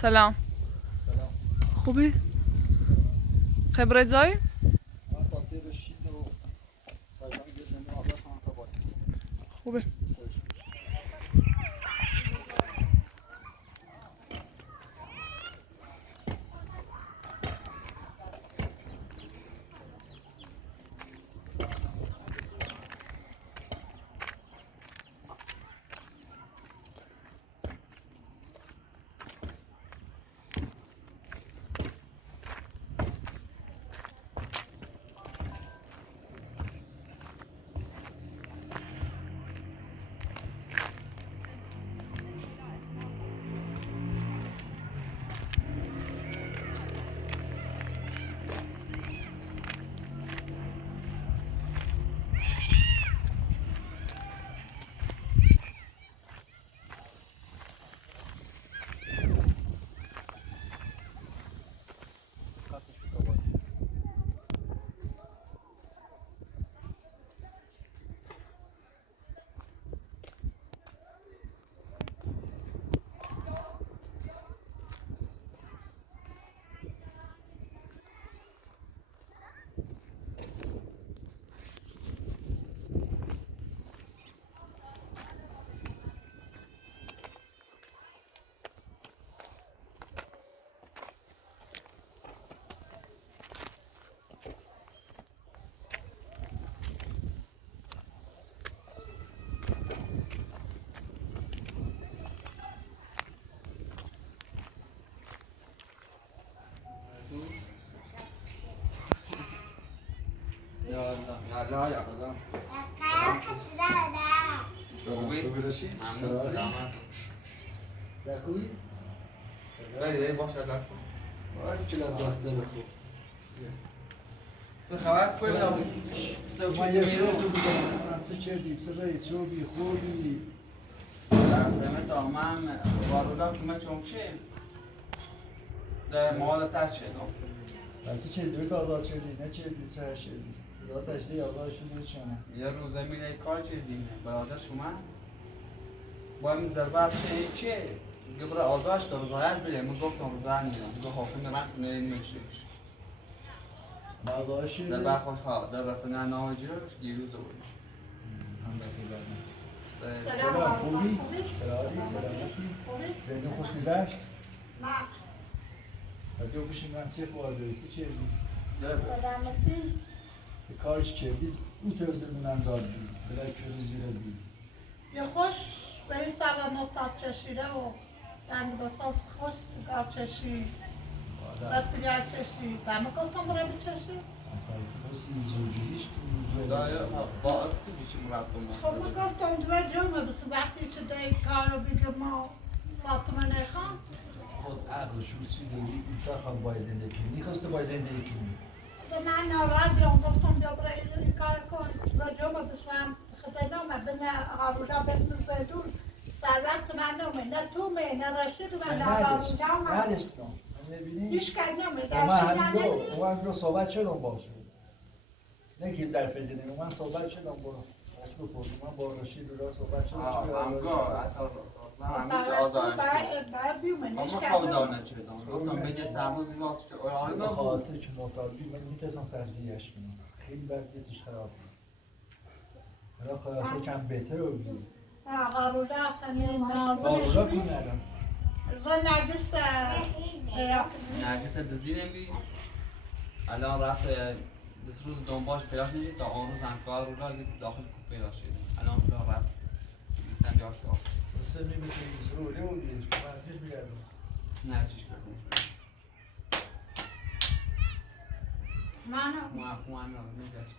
سلام. سلام. خوبی؟ خبرت زایی؟ من تاطیر رشید و سایبان گزنده آزاد خانم تا باید خوبه. یا الله یا خدا. سلام. خوبی رشید؟ سلامت. در خوبی؟ بله باشه در خوب. چقدر دختر خوب. چه خبر خوبی داری؟ من یه سر تو بودم. چه کردی؟ چه رایی؟ چه بی خوبی؟ در فرمه دامم وارولا که من چونشه در مواد تر شدم. پس چه دوی تا آزاد شدی؟ نه چردی چه شدی؟ یا تشتی آزاد شدی چونه؟ یه روز زمینه کار کردیم برادر شما با این ضربت چه قبل آزادش در رضایت بده من گفتم رضایت میدم گفت حاکم رسم نمیشهش آزاد شدی؟ در بخش ها در رسانه نامجوش دیروز بود هم دستی برنه سلام. سلام خوبی؟ سلامتی؟ زنده خوش گذشت؟ نه. بچه بشین من چه خواهدارسی کردی؟ سلامتی. به کارش کردی او توزیمونم زاد بید بلای که رو زیره بید یه خوش به این سلامت تا چشیره و دنگ بساز خوش سیگار چشی رفتیگر چشی دمه گفتم برای بچشی خواستی زوجیش که با استی بیشیم رفتم خب من گفتم دوه جمعه بس وقتی چه دایی کارو بگه ما فاطمه نخوام خود عقل شورسی داری این خواهد باید زندگی کنی نیخواسته باید زندگی کنی به من ناراحت بیام گفتم بیا برای این کار کن دوه جمعه بسوام خیلی نامه بینه قابودا بسم زیدون سر وقت من نامه نه تومه نه رشید و نه قابودا ندشت کن نبینی؟ هیچ کاری نامه من همین رو صحبت شدم باشو نه که در فجنه من صحبت شدم با رشید بپردم من با رشید رو صحبت شدم همیشه آزادش باید بیومه اما نیش خوددار نچیدم گفتم بگه چند واسه چه آره به من خاطر که مطالبی من میتونستم سرگیش کنم خیلی بردیتش خراب بود حالا خلاصه کم بهتر رو بید قابودا خیلی نازنش قارولا بید کن ندم رو نجس نرگس دزی نمی الان رفت دست روز دنبالش پیداش نشد تا آن روز همکار رو داخل کوپ پیدا شد الان رو رفت نیستم جاش داشت بسه میگه که این سروله و دیش مرکش بیردم نه چیش کردم منو من رو میگشت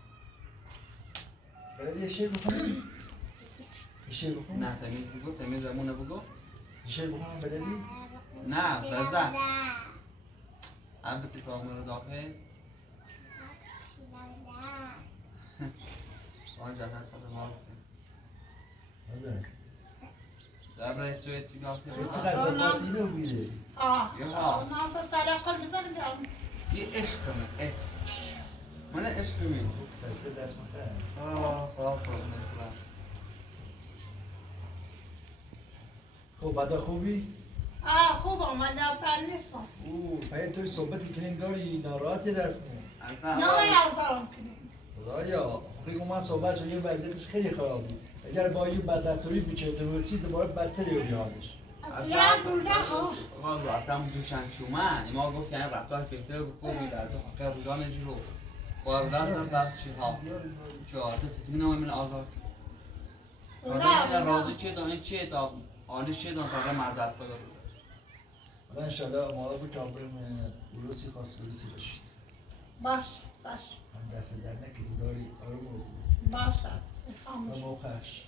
باید یه شیر بکنم؟ یه شیر بکنم؟ نه تمیز بگو تمیز زمونه بگو یه شیر بکنم بدهی؟ نه بزده البته سامون رو داخل آنجا هر سال ما رو بزن در برای توی چی بیاستی چه چقدر دباتی رو بیده؟ یا ناصر سرقل بزنم بیام یه عشقمه عشق من عشقمه تجربه دست مخه خواه نشونم خب بعدا خوبی؟ خوب آمد پر نیستم او پای توی صحبتی کنین داری ناراحتی دست میاد اصلا نه یازدارم کنیم خدایا خیلی من صحبت شد یه وضعیتش خیلی خراب بود اگر با یه بدرفتاری بیچه دروسی دوباره بدتری رو بیادش والله اصلا دوشن شومن ما گفت یعنی رفتار فکر خوبی در تو حقیقت روزانه جلو با رودان زن درس ها چه تو سیستم نمی من آزاد تا این رازی چیه تا این چیه تا آنش چیه تا تا معذرت خواهی رو حالا انشالله ما بود تا بریم روسی خواست روسی بشید باش هم دست در نکردی داری آروم رو باشد به موقعش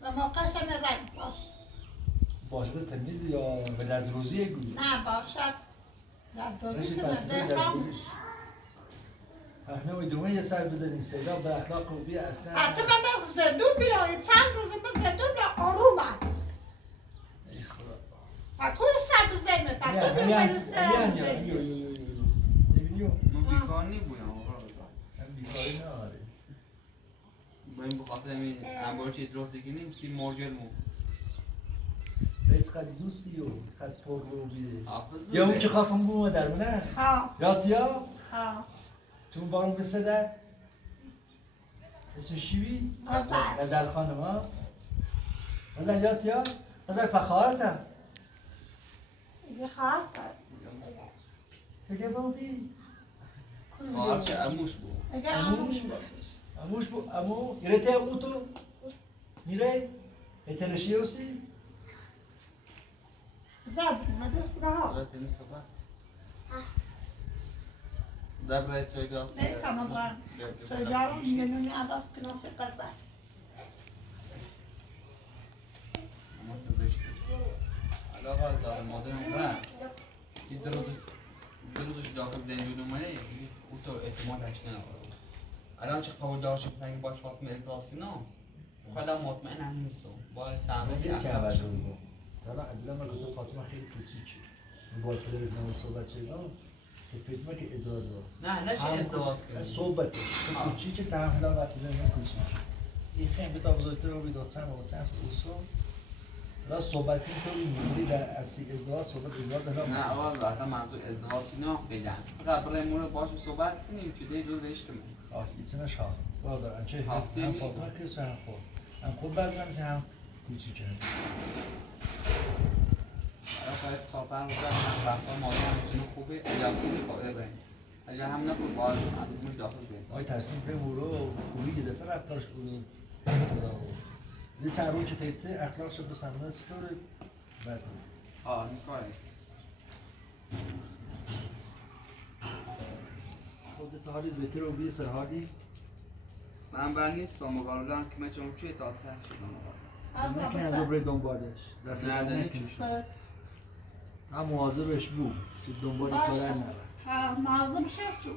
و موقعش هم رنگ باش باشد تمیز یا به درد روزی گوی نه باشد در دوزی رشید که بچه من در دخم روزیش احنا دومه یه سر بزنیم سیدا به اخلاق خوبی اصلا حتی من به زندون بیرایی چند روزه به زندون بیا آرومم ای خدا پکور سر بزنیم پکور بیرایی سر بزنیم من بیکار نی بودم آقا رضا هم بیکاری ناره با این بخاطر این انبار چی درستی کنیم سی مرجل مو بیت خیلی دوستی و خیلی پر رو بیده حافظ یا اون که خواستم بومه در منه ها یاد یا ها تو اون بارون بسده اسمش چی بی؟ نظر نظر خانم ها نظر یاد یا نظر پخارتم یه خواهر کرد بگه بابی خواهر چه اموش بود اگه اموش اموش بو امو ایرته امو تو میره اترشیوسی زد مدرس بوده ها حالا تنی صحبت در برای چای گاز نه کامل برم سجارم یه نونی عوض کناس قصر اما پزشتی حالا آقا رضا مادرم و این دروزش داخل زندون اومده او تو اعتمادش نمیاره الان چه قبول داشت بسنگی باش فاطمه ازدواج کنم خودم مطمئن هم نیستم باید چند روزی چه عوض رو بگو حالا عجله من گفتم فاطمه خیلی کوچیکه باید پدرت نمی صحبت شدم که فکر که ازدواج نه چه ازدواج کنی صحبتش کوچیکه تمام وقتی زمین کوچیکه این خیلی به تا بزرگتر رو بیداد سن و چند سو را صحبت کنیم تو میگویی در اصلی ازدواج صحبت ازدواج نه آقا اصلا منظور ازدواج نه فعلا فقط برای مورد باش صحبت کنیم که دی دور بهش کنیم ایتنش ها برادر چه هم فاطمه که هم خود هم خود بعد هم کوچیکه باید ساپر رو هم رفتار مادر همچنین خوبه اگر خوبی قائل بریم اگر هم نبود باید عدومش داخل زید آی ترسیم به مورو کوبی یه دفعه رفتارش بود انتظار بود یه چند روی که تیته اخلاقش به سمنه چطوره بد بود میکاره خودت حالی بهتر و بی سر حالی من بر نیستم مقابلا که من چون چه اطاعت شدم نکنی از اوبره دنبالش دست نه نکنی هم مواظبش بود که دنبال کاره نره مواظب شستو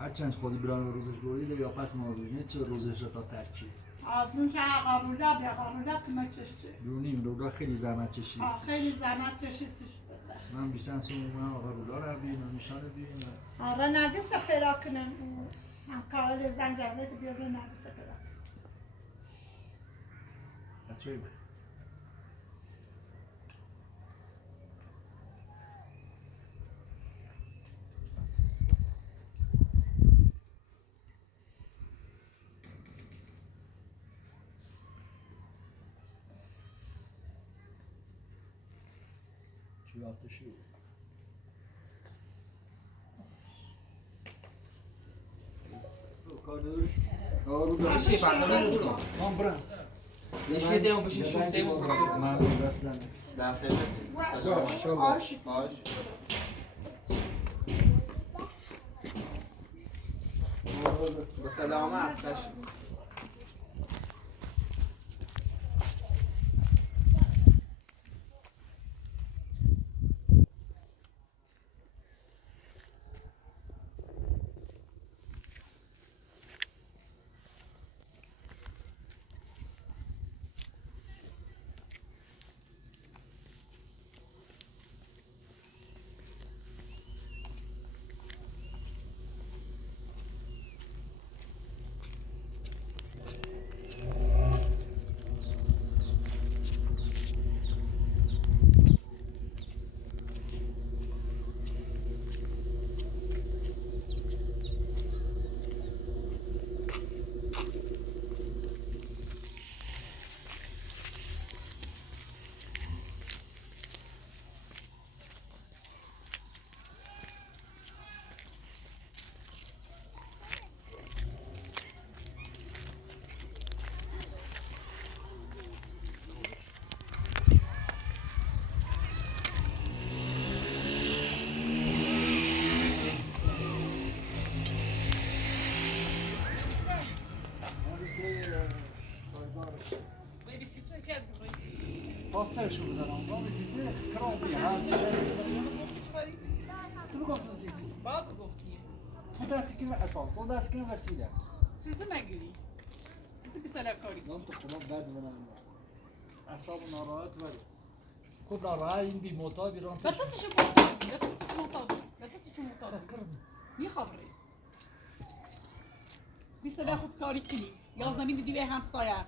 هرچند خودی بران روزش بریده یا پس مواظب نیست چه روزش رو تا ترکیه آدم شه قاروجا بیا قاروجا که ما چشته دونیم رودا خیلی زحمت چشید خیلی زحمت چشیستش بده من بیشتر من آقا رودا رو ببینم نشانه ببینم آره نرگس پیدا کنن هم کار زنجبه که بیاد نرگس پیدا بچه چی آتشی کادر برو شیف اکنون برو من برم نشیه دیمو بشین شوف دیمو من رسلم دفعه آش به سلامت بشین بیسیته کرد پاسرشو بزنم با بیسیته کرابی هست تو گفت بیسیته بعد گفتی تو دستی که اصلا تو دستی که وسیله چیزی نگیری چیزی بیساله کاری نام تو خدا بد منم اعصاب ناراحت ولی خوب ناراحت این بی موتا بیرون لا تنسى معتاد لا تنسى معتاد لا تنسى معتاد نی خبری بیساله خود کاری کنی یا زمین دیدی به همسایه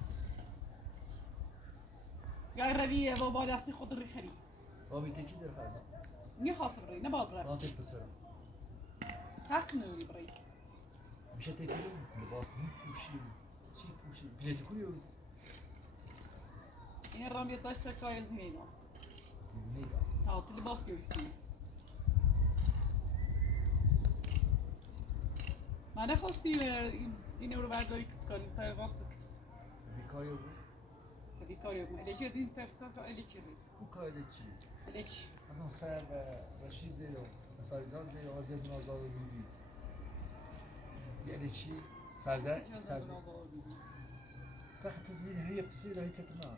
یا روی و با دستی خود رو خری آبی تکی در خدا نی خاص بری نه بابره رانت پسرم حق نوری بری میشه تکی لباس میپوشی چی پوشی بلیت کویو این رامی تایست کای زمینه زمیدا ها تی لباس یوسی ما نخواستی این رو برداری کت کنی تا راست بکن بیکاریو تبی کاری کنی الیچی دین تفکر الیچی او کایده چی الیچ همون سر و رشیزه و مسایزان زی و زد نازاد و بیبی یعنی چی سرزه تخت زیر هی پسی رایی چتنا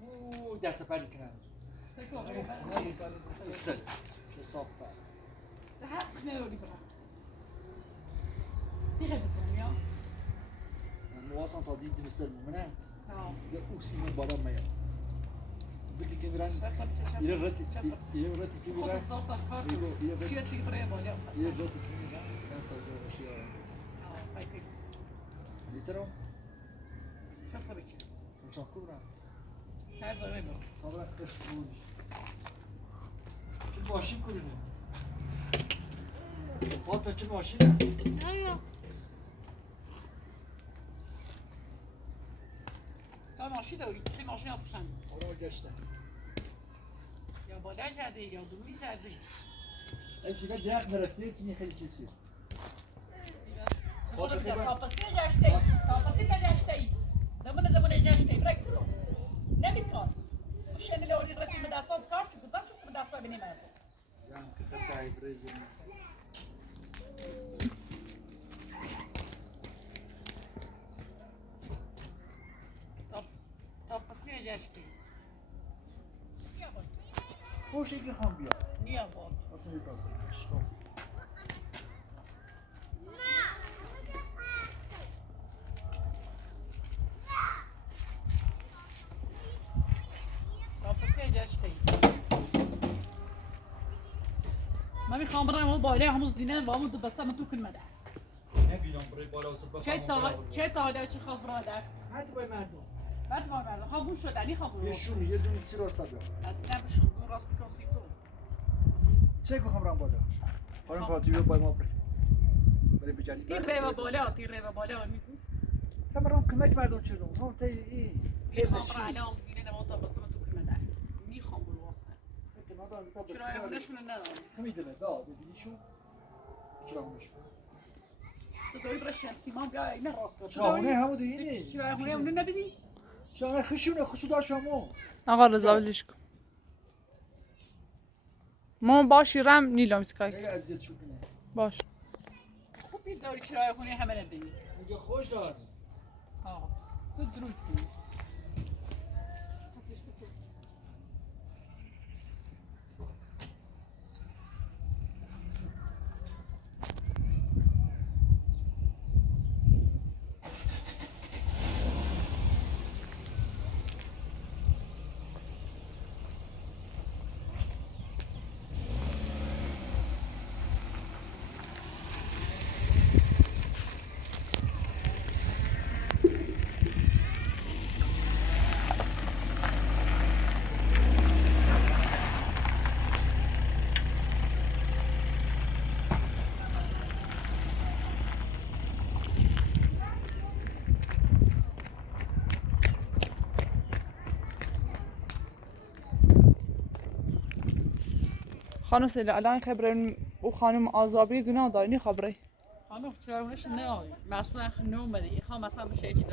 او دست پری کنم سر چه صاف پر حق نوری برا دیگه بزن یا مواسم تا دید مثل ممنه ها دیگه اوسی من بالا میاد بدی که برن یه رتی که خود برن الضغط کار یه رتی چیه دیگه برای بالا که برن من سازه باشی ها فایتی لیترم شوف بچه مشان کورم هر زاویه برو صبر کش سوری چه ماشین کنیم تا چه ماشین تا ماشین داری چه ماشین ها پشتن آره گشتم یا بالا جده یا دومی جده اسیبه درخت نرسیه سینی خیلی چیزی خودم در کاپسی جشته دمونه جشته برای کنم نمیکن شنی لوری رتی من دستات کارش گذاشت شو من دستات بینیم جان که خطای بریزی کاپسی جشته خوش که خام بیا نیا بود اصلا یه کار کاپسی جشته ما میخوام برم اون بالا همون زینه و همون دو بچه من تو کل مده نبینم برای بالا و سبب چه تا چه خواست برادر هات بای مردم بعد ما برادر خاموش شدنی خاموش یه شون یه جون چی راستا بیا اصلا بشون راستی کسی تو چه گفتم رام بالا خانم پاتی بیا بای ما برای بجاری تیر ریو بالا میگو تمام کمک مردم چه رو هم تی میخوام برای الان زینه نماد تا بچه من تو کل مده میخوام برو واسه چرا ایمونشون ندارم میدونه دا ببینیشون چرا اونش تو داری برای سیمان بیا این راست کن چرا اونه همو دیگه چرا اونه نبیدی چرا خشونه خوشو داشت شما آقا رضا ولش کن ما باشی رم نیلم سکای خیلی اذیت شو کنه باش خوب بیل داری چرا اونه همه نبیدی میگه خوش داره ها زود درود کنی خانم سیلا الان خبر او خانم آزابی گناه داری خبره خانم چرا اونش نه مثلا خنو اومدی خانم مثلا بشه چی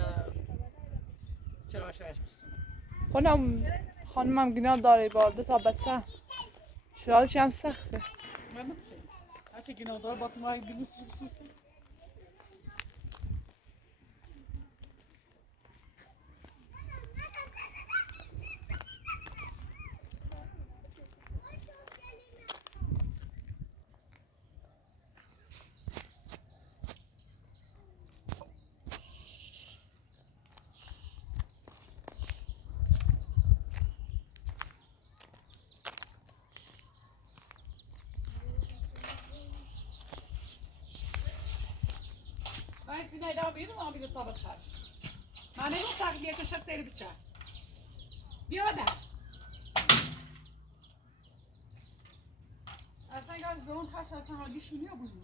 چرا شش بستون خانمم گناه داره با دو تا بچه شرایطش هم سخته من متسی هرچی گناه داره با تو ما بینوسش بسوسی من سینه دا بیرون آبی طابق خرش من اینو تقلیه کشت تیری بچه بیا بده اصلا از دون خرش اصلا حالی شونی بودی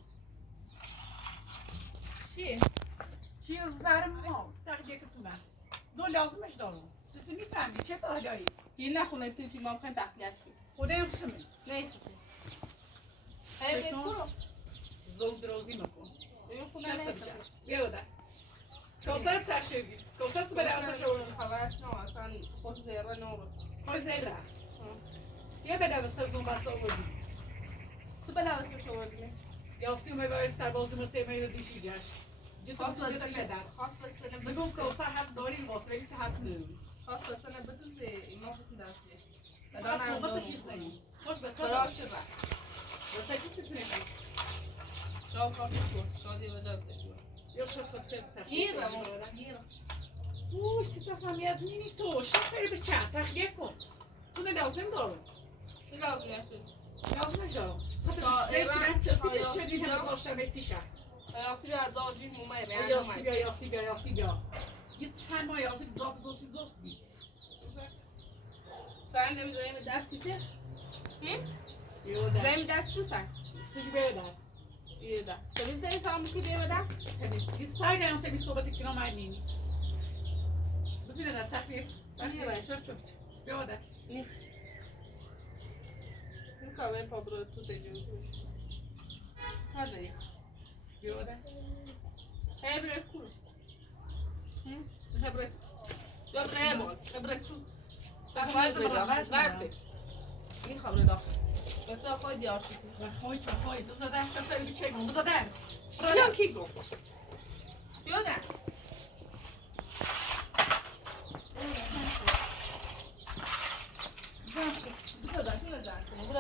چیه؟ چی از درم ما تقلیه که تو من دو لازمش دارم چیزی میفهمی چه تالیایی یه نخونه توی ما بخوایم تخلیهش کنیم خودم خمه نه خیلی برو زود درازی مکن این خونه شرط نه بچه بیا بده کوسر چشیدی کوسر تو بده اصلا شو خبرش نه اصلا خوش زیره نورو خوش نیره یه بده بسر زون بسته آوردی تو بله واسه شو بردیم یاستی اومگاه سربازی مرتبه رو دیشی جاش یه خواست تو بسه بیده بدن خواست بسه بگم کوسر حق داری واسه که حق نداری خواست بسه بتوزه ایمان کسی درست بیش بدن تومت چیز نگی خوش بسه براش را بسه کسی چیز نگی شاد خواست شو شادی و درستش بود یا شش بچه گیر گیر اوه چیز اصلا میاد نیمی تو شش بری به چند تخلیه کن تو لازم دارم چی لازم نشد لازم دارم تا زیتی من چستی ایوان بشه دیدم از آشتم ایتیشم یاسی بیا از آجی مومه بیان یاستی بیا یاستی بیا یاستی بیا یه چند ماه یاستی زاب زوست بی سرن نمیذاریم دستی چه؟ بیو در زمین دست چو سر؟ سیش بیو در بیو در تمیز داری سرم بکی بیو در؟ تمیز هیچ سایه هم تمیز صحبتی کنم من نیمی بزینه در تخلیه شرط بچه بیو در این کامل پا برو تو تجیب کار داری؟ بیو در هبره کول هبره یا برمال هبره تو باید برده این خبر داخل به تو خواهی دیارشی کن خواهی چون خواهی بزاده شرط بی چه گم بزاده بیان کی گو بیادن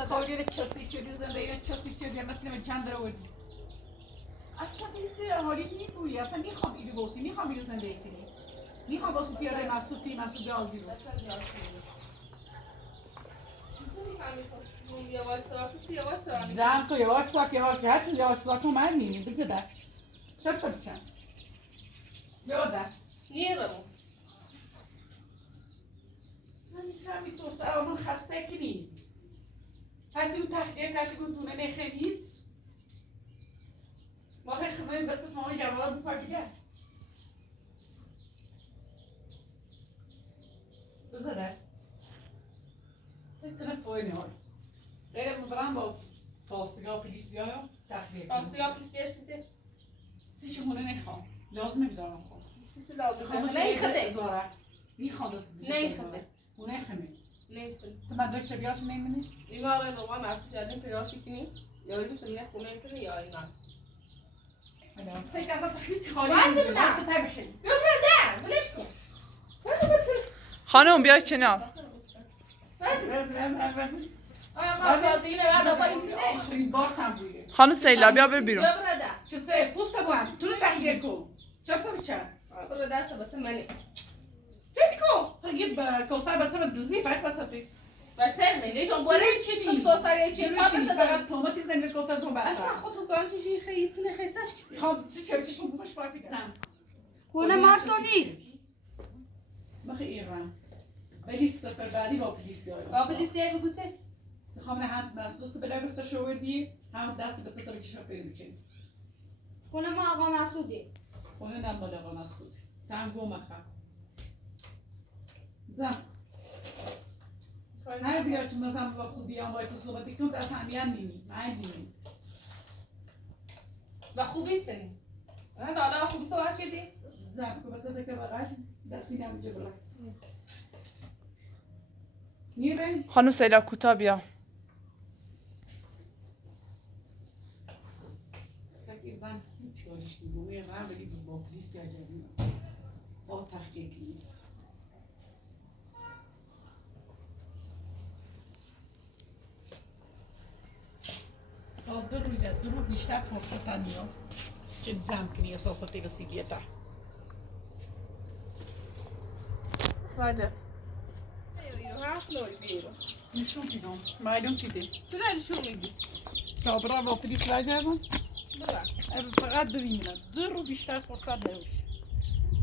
کارگر چستی چودی زندگی چستی چودی هم مثل چند در آوردی اصلا هیچ حالیت نیبویی اصلا میخوام ایدو بوسی میخوام ایدو زندگی کنی میخوام باسو پیاده مسعود آزی رو زن تو یواش ساک یواش که هر چیز یواش ساک من نیمی بزده شرط بچم بیاده نیرم میفهمی تو سر اون خسته کنی کسی اون تخلیه کسی اون دونه نخیدید ما خیلی خواهیم بسید ما اون جواب بپاکیده بزده هیچ چنه توی نیار غیر مبرم با پاسگاه پلیس بیایم تخلیه کنیم پاسگاه پلیس بیا سیزه سیش مونه نخوام لازم میدارم خواست سیزه لازم میخوام نه خده میخوام نه خده اونه خمید نه خده تو من داشت بیاش نمیدونی؟ این بار نوع مسئول کردیم پیراشی کنیم یا این بسیمونه خونه کنیم یا این مسئول سه که اصلا هیچ خالی باید نمیدونی ببینم. تو تای بخیلی بیا برده ولش کن خانم بیای کنار آیا ما دیگه بعد با این چیزه آخرین بار هم بوده خانم سیلا بیا بر بیرون بیا برده چطور پوست باید تو رو تخلیه کن چرا بچه برو دست بسه منی فکر کن تو یه کوسر بسه به دزنی فرق بسه تی بسه منی چون بره خود گوسره چه تا بسه فقط دارم توماتی زنی به کوسر زون بسته اصلا خودتون زن چیزی خیلی تینه خیلی تشک میخوام چه چشم بوش باید بگم خونه مارتو نیست بخی ایران ولی سفر بعدی با پلیس بیایم با پلیس یه بگو چه خواهم هم مسئول بلا بسته شوردی هم دست بسته تا بکشه پیدا بکنی خونه ما آقا مسعودی خونه نم بالا آقا مسعود تم گو مخم زن هر بیا چون مثلا با خود بیام باید صحبتی کن اصلا همیان نیمی من نیمی و خوبی تنی نه حالا خوبی صحبت شدی زن که بسته که بغل دستی نمیجه بلا نیره خانم سیلا کوتا بیا سکی زن هیچ کاریش نیمونه من ولی با پلیس یا جمعی با تخجیه کنی تا دو رو بیشتر فرصت نیا چه زم کنی احساساتی وسیلیتا بله هفت نوری بیرو نشون میدم معلوم کیده سرعه نشون میدی تا برای پلیس راجعم برا فقط ببینم 2 رو بیشتر فرصت نمیشه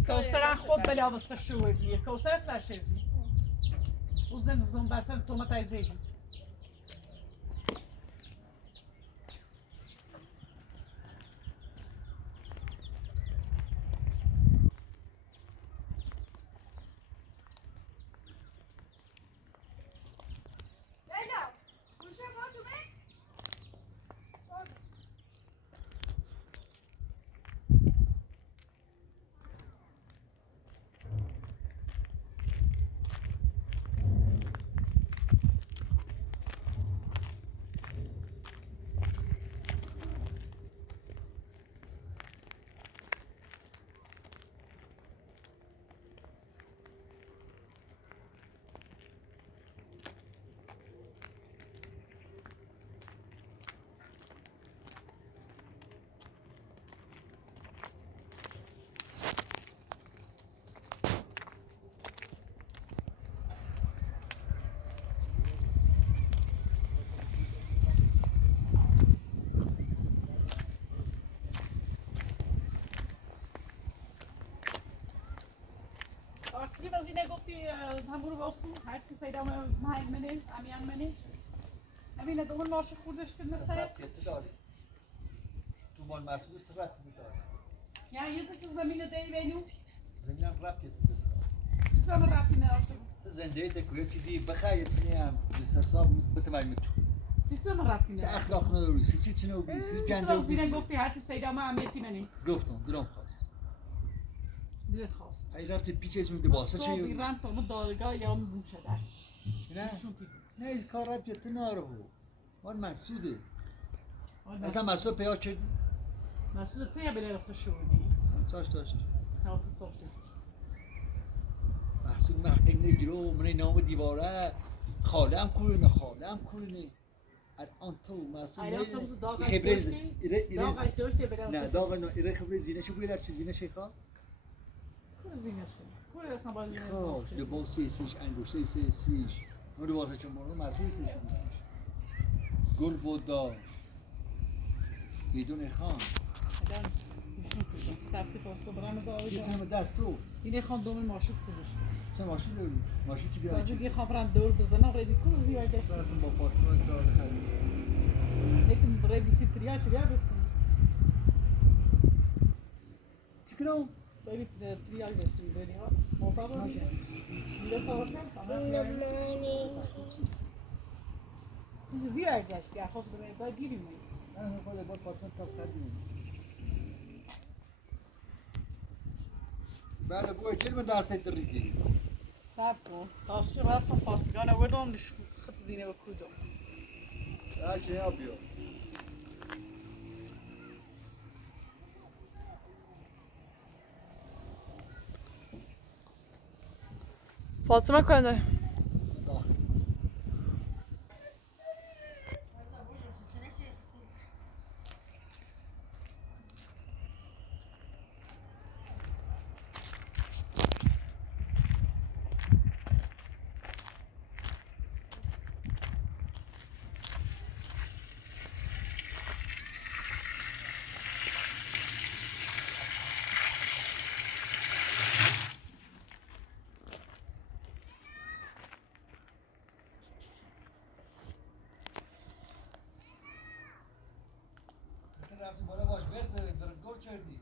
کوثر خود بلا واسه شوردیه کوثر سر شوردی وزن زوم بسن تومات ازدی آخری بازی نگفتی همون رو باستو هر چی سیدام منه امیان منه همین دومون ماشو خوردش که مثلا ربطیت داری تو مال مسئول چه ربطیت داری یا یه چیز زمین دی بینو زمینم ربطیت داری چی سام رفتی نداشته تو زنده تکویه چی دی بخیر یه چیزی هم دست حساب بتمایی تو چی سام رفتی چه نداشته اخلاق نداری چی نوبی چی چی جنده بازی نگفتی هر چی سیدام امیتی منه گفتم درام خواست دل خواست ای رفتی پیچ از اون لباسه تو چی بیرم تو مو دادگاه یا موشه درس نه نشون دیدی نه کار ربطیت ناره مال مسعوده اصلا مسعود پیاز کردی مسعود تو یا بله واسه شوردی چاش داشت تا تو صاف داشت محصول محقق نگیرو من نام دیواره خالم کورنه الان تو مسعود الان تو داغش خبرز داشتی؟ داغش داشتی بله نه واسه داغ نه ایره خبرز زینش بوی در چه زینش خوا کور زینشه کور اصلا باز زینش خواش داشته لباس سیش انگشته سیش اون لباسه چون برو مسعود سیش گل بودا بدون خان الان نشون کردم سبت پاسو برام با یه آویزا چند دست تو اینه خان دوم ماشین خوبش چه ماشین داری ماشین چی بیاری تازه یه خبران دور بزنم ریدی کور زیاده ساعتون با فاطمه دار خرید لیکن برای بیسی تریا بسیم چی کنم برای تریا بسیم برای ها موتا برای میره خواستم چیزی زیاد جشتی خواست برای ازای دیریم نه خود با فاطمه تا خرید بله بوی جلو دسته دریدی سب کن تاشتی رفتم پاسگان آوردم خط زینه و کودم چه ها بیا فاطمه کنه داخل رفتی بالا باش برسه گل کردی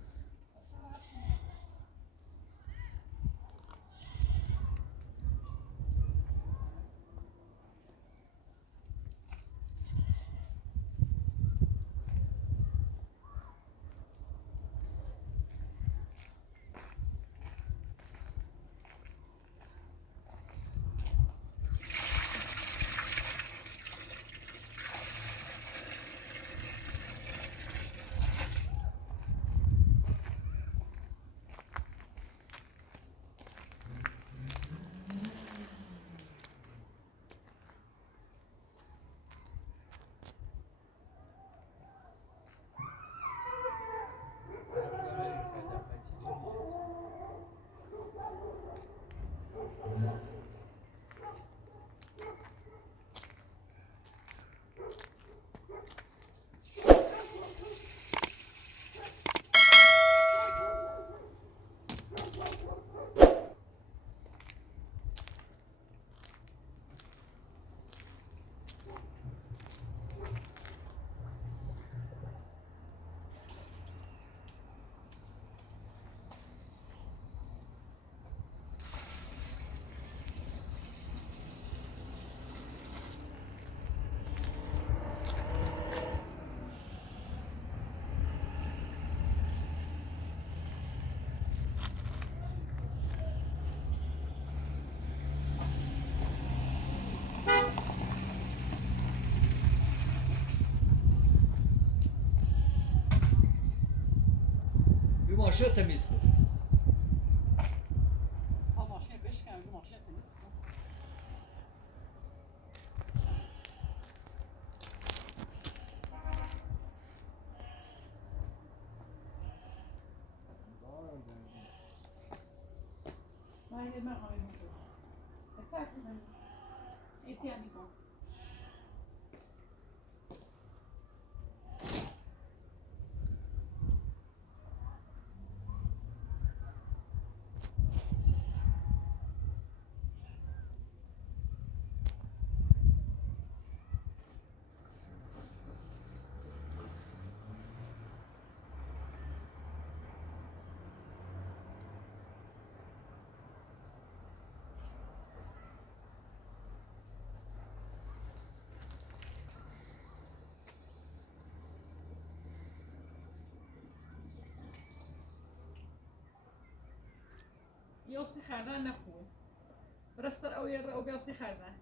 ماشین تمیز کن. ماشین بشکن ماشین تمیز کن. من آمین می‌کنم. اتفاقی ایتیانی کن. یاستی خردن نخون برستر او بیاستی خردن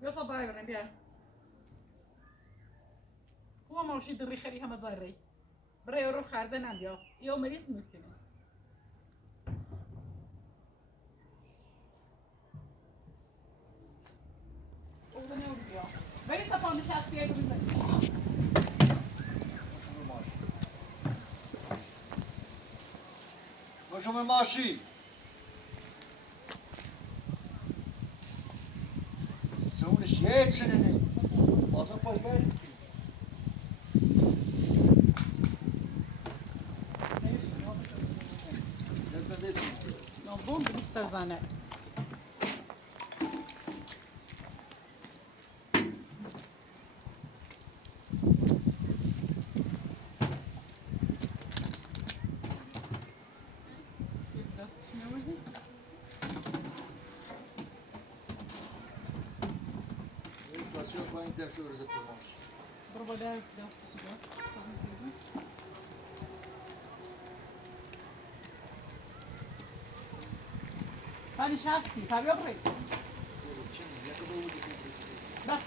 بیا تا برای بریم بیا خواه ماشی دری خری همه زاری برای رو خردن هم بیا یا مریض میکنه او دنیا بیا مریض تا پانش هستی اگه بزنی شما ماشی سونش یه چنینه بازم پای بریم نه بوم بیستر زنه با این دم شو رزه پرماش برو بالا دستی شده پنیش هستی تا بیا برید بس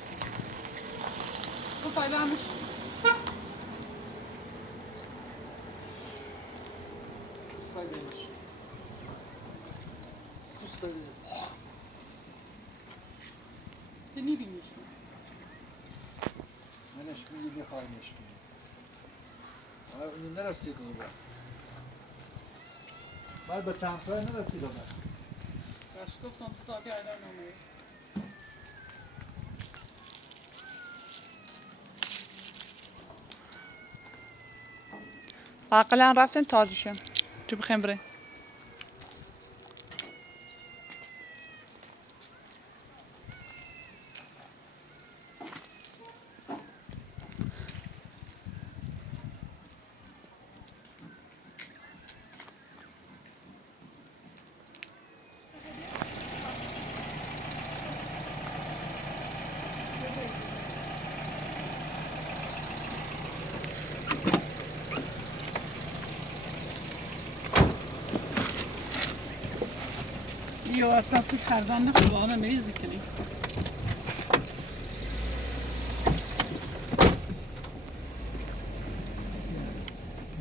سو پایلامش استایدش استایدش تو میبینیش منش میگی بخواهیمش اون نرسید اون را باید به تمسای نرسید اون باش گفتم تو تا بیا الان اومد عقلا رفتن تاجشم تو بخیم بریم یا اصلا سی خردن نخواه آنها مریضی کنی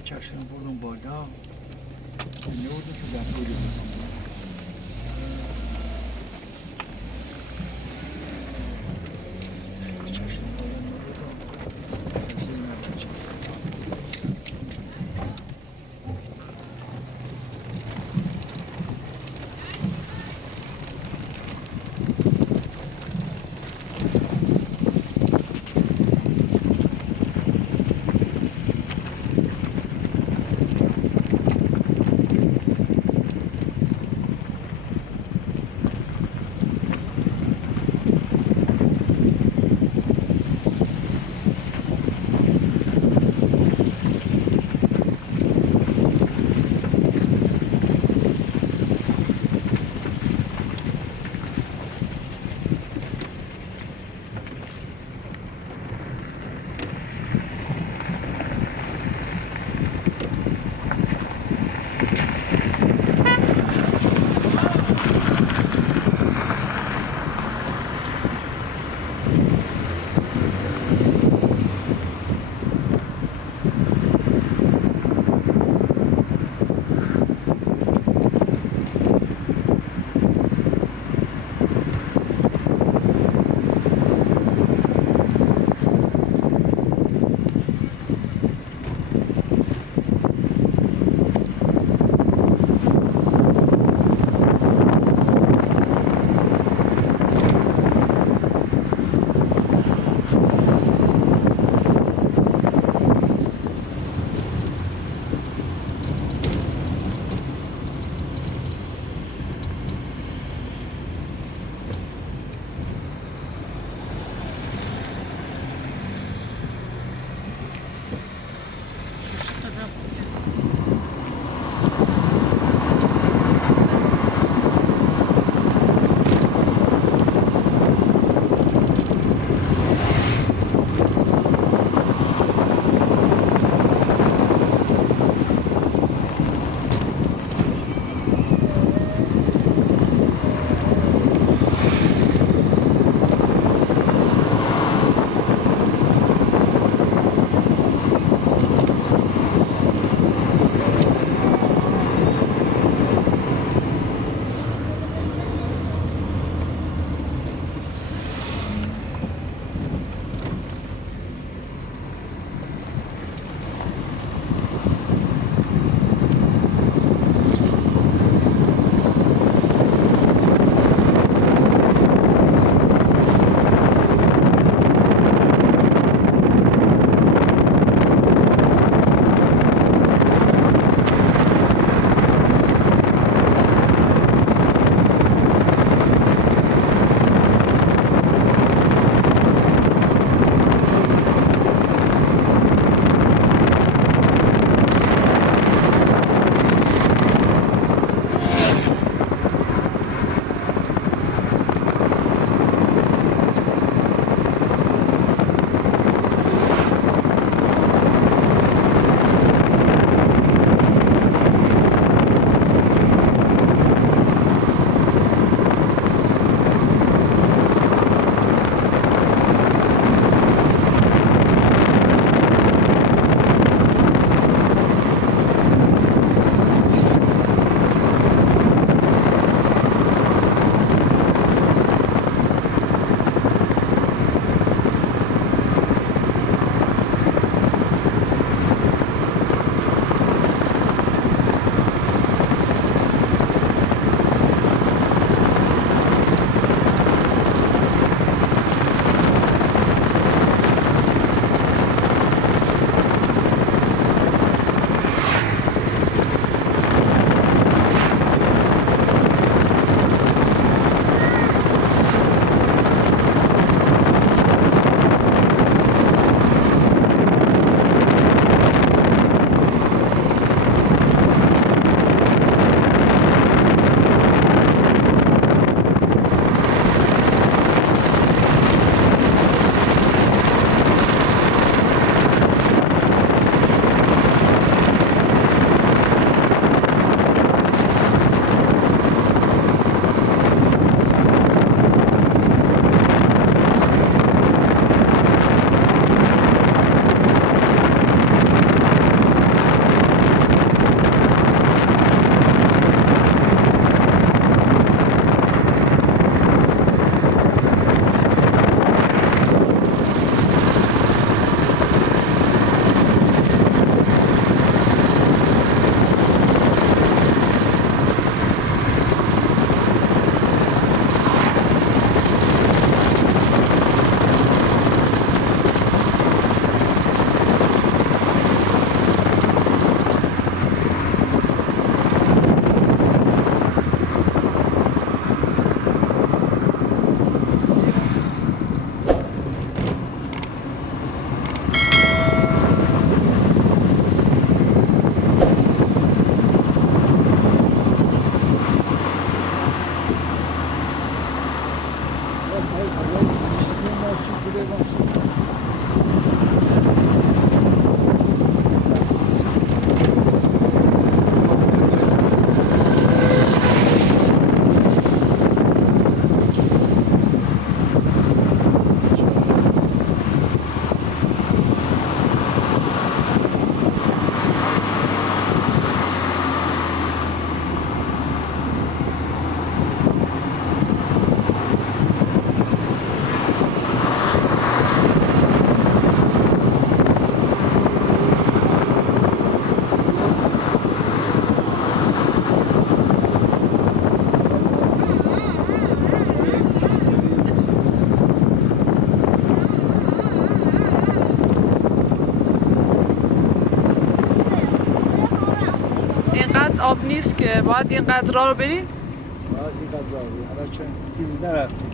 چشم بردم بالا نمیدونم که در پولی آب نیست که باید اینقدر راه رو بریم. باید اینقدر راه بریم. حالا چون چیزی نرفتیم.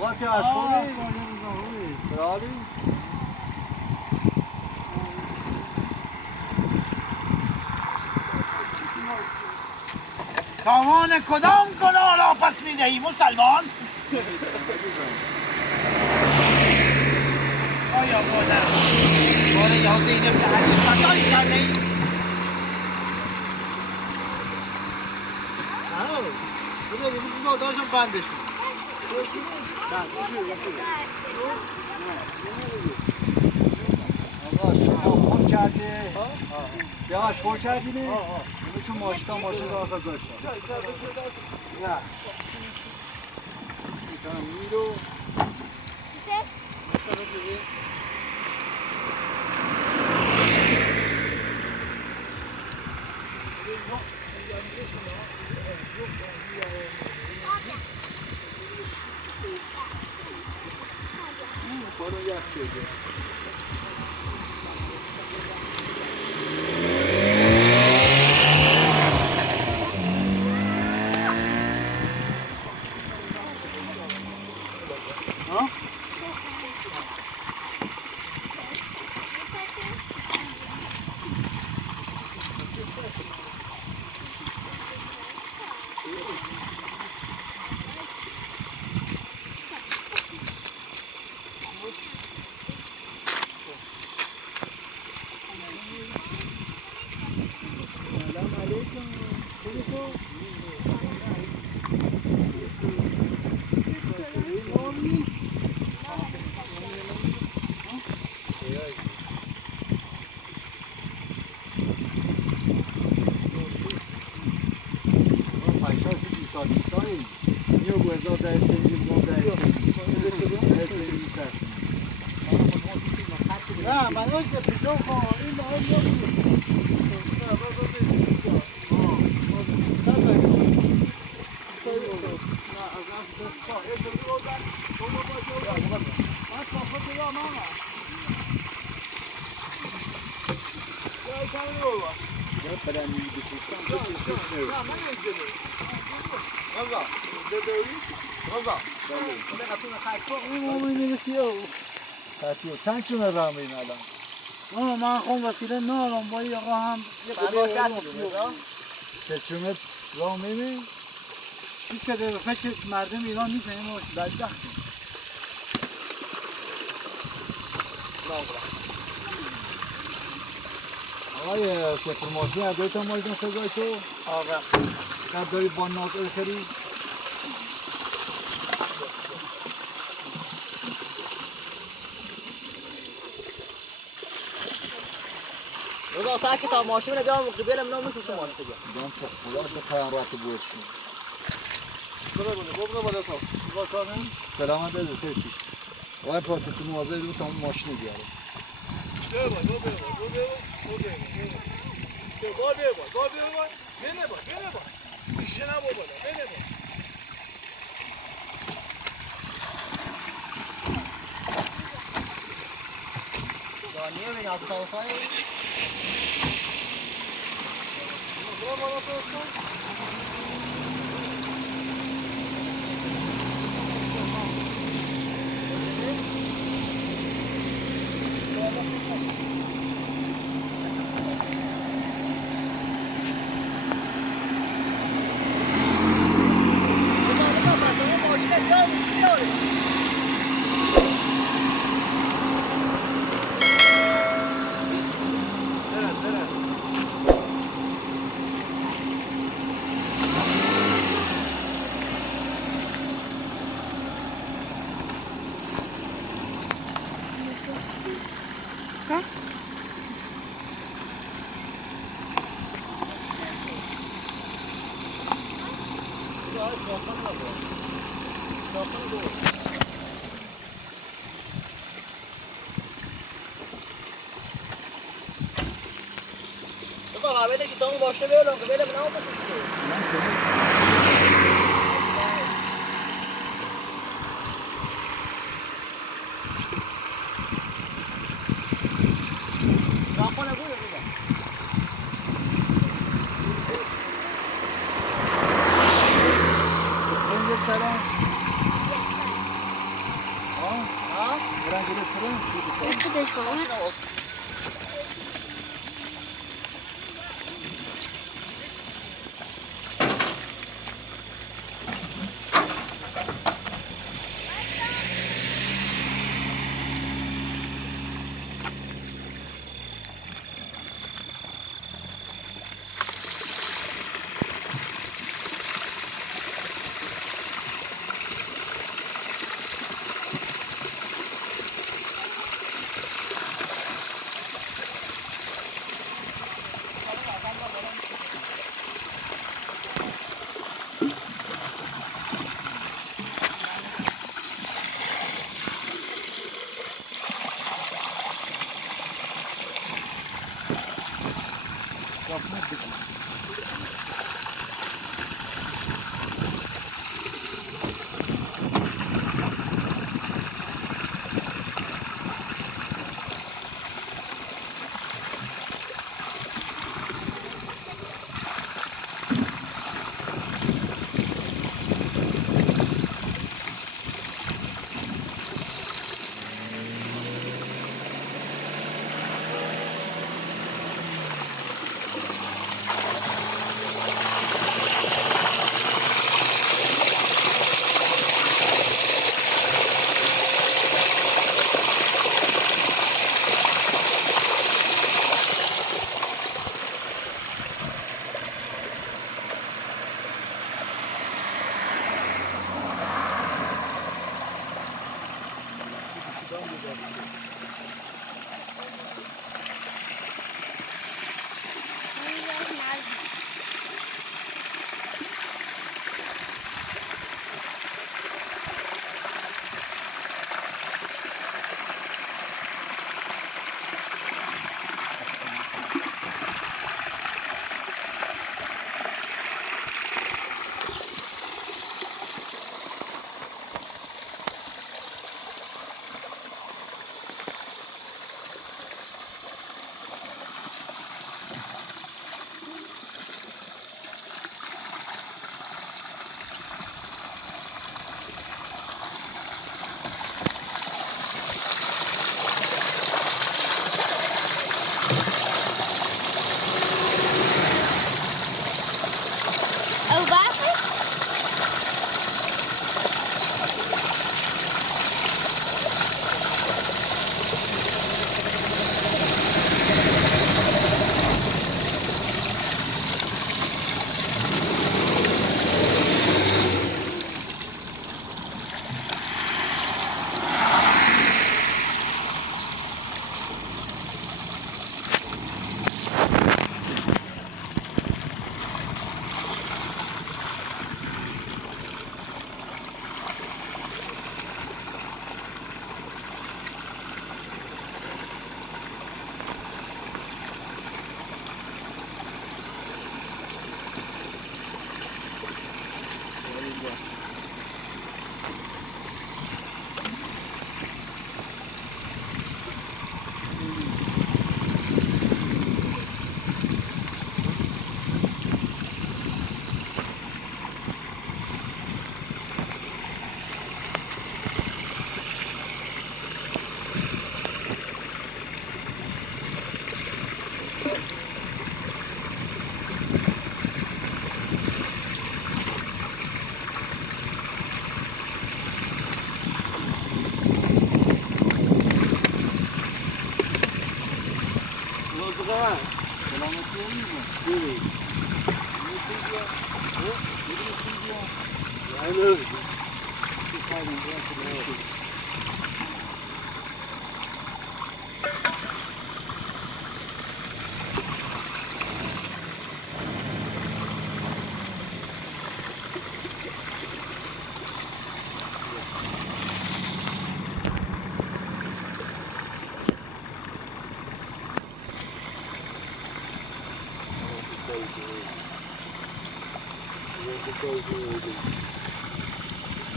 واسه اشکالی سرالی تاوان کدام گناه را پس می‌دهی مسلمان؟ آیا مادر وارد حسین ابن علی خطایی کرده ای؟ بذار داشتم بندش آقا شما پر کردی سیاوش پر کردی نه؟ اینو چون ماشین داشت از داشت نه میتونم میرو خانم یک شده نه من از پیشو خواهم این به هم چند چونه رام این الان من خون وسیله نارم با این آقا هم چه چونه رام میبین؟ هیچ که در فکر مردم ایران نیست این ما بدبختیم آقای سفر ماشین از دویتا مایدن سزای تو؟ آقا قد داری با ناز خری؟ رضا ساكت تا ماشین رو بیام قبیله منو میشه شما دیگه جان تو خدا تو خیام رات بود شو سلامت بده تو پیش وای پات تو موازه رو تا ماشین بیاره دانیه بین از تاوسای رضا قابلش تامو باشه بیارم قبیله منو بکشه راپونه بود برم ها برم جلو ترم بکدش کنم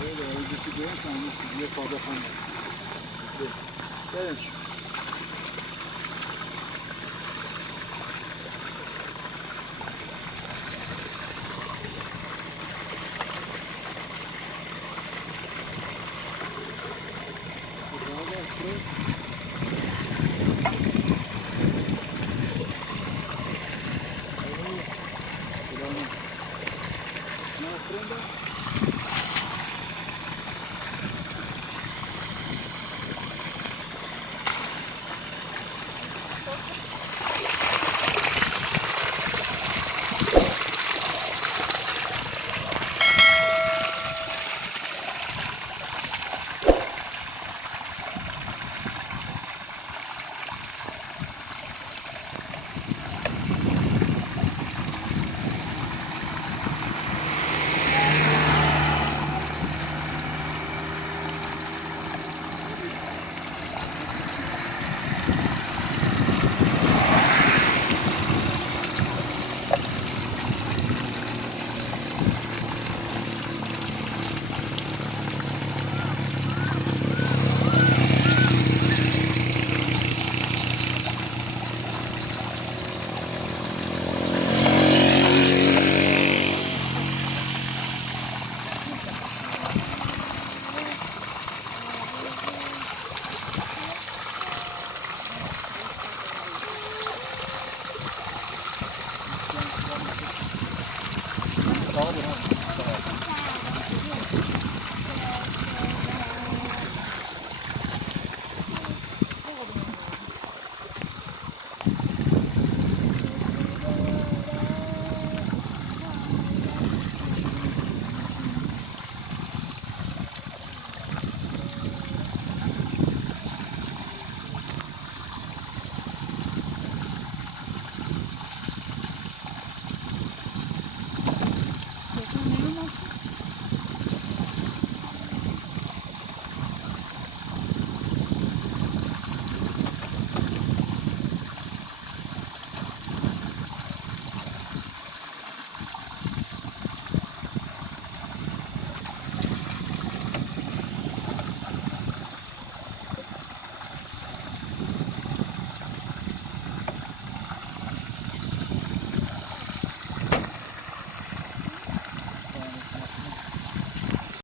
Böyle önceki gören sen yine sağda kalma. Gelin.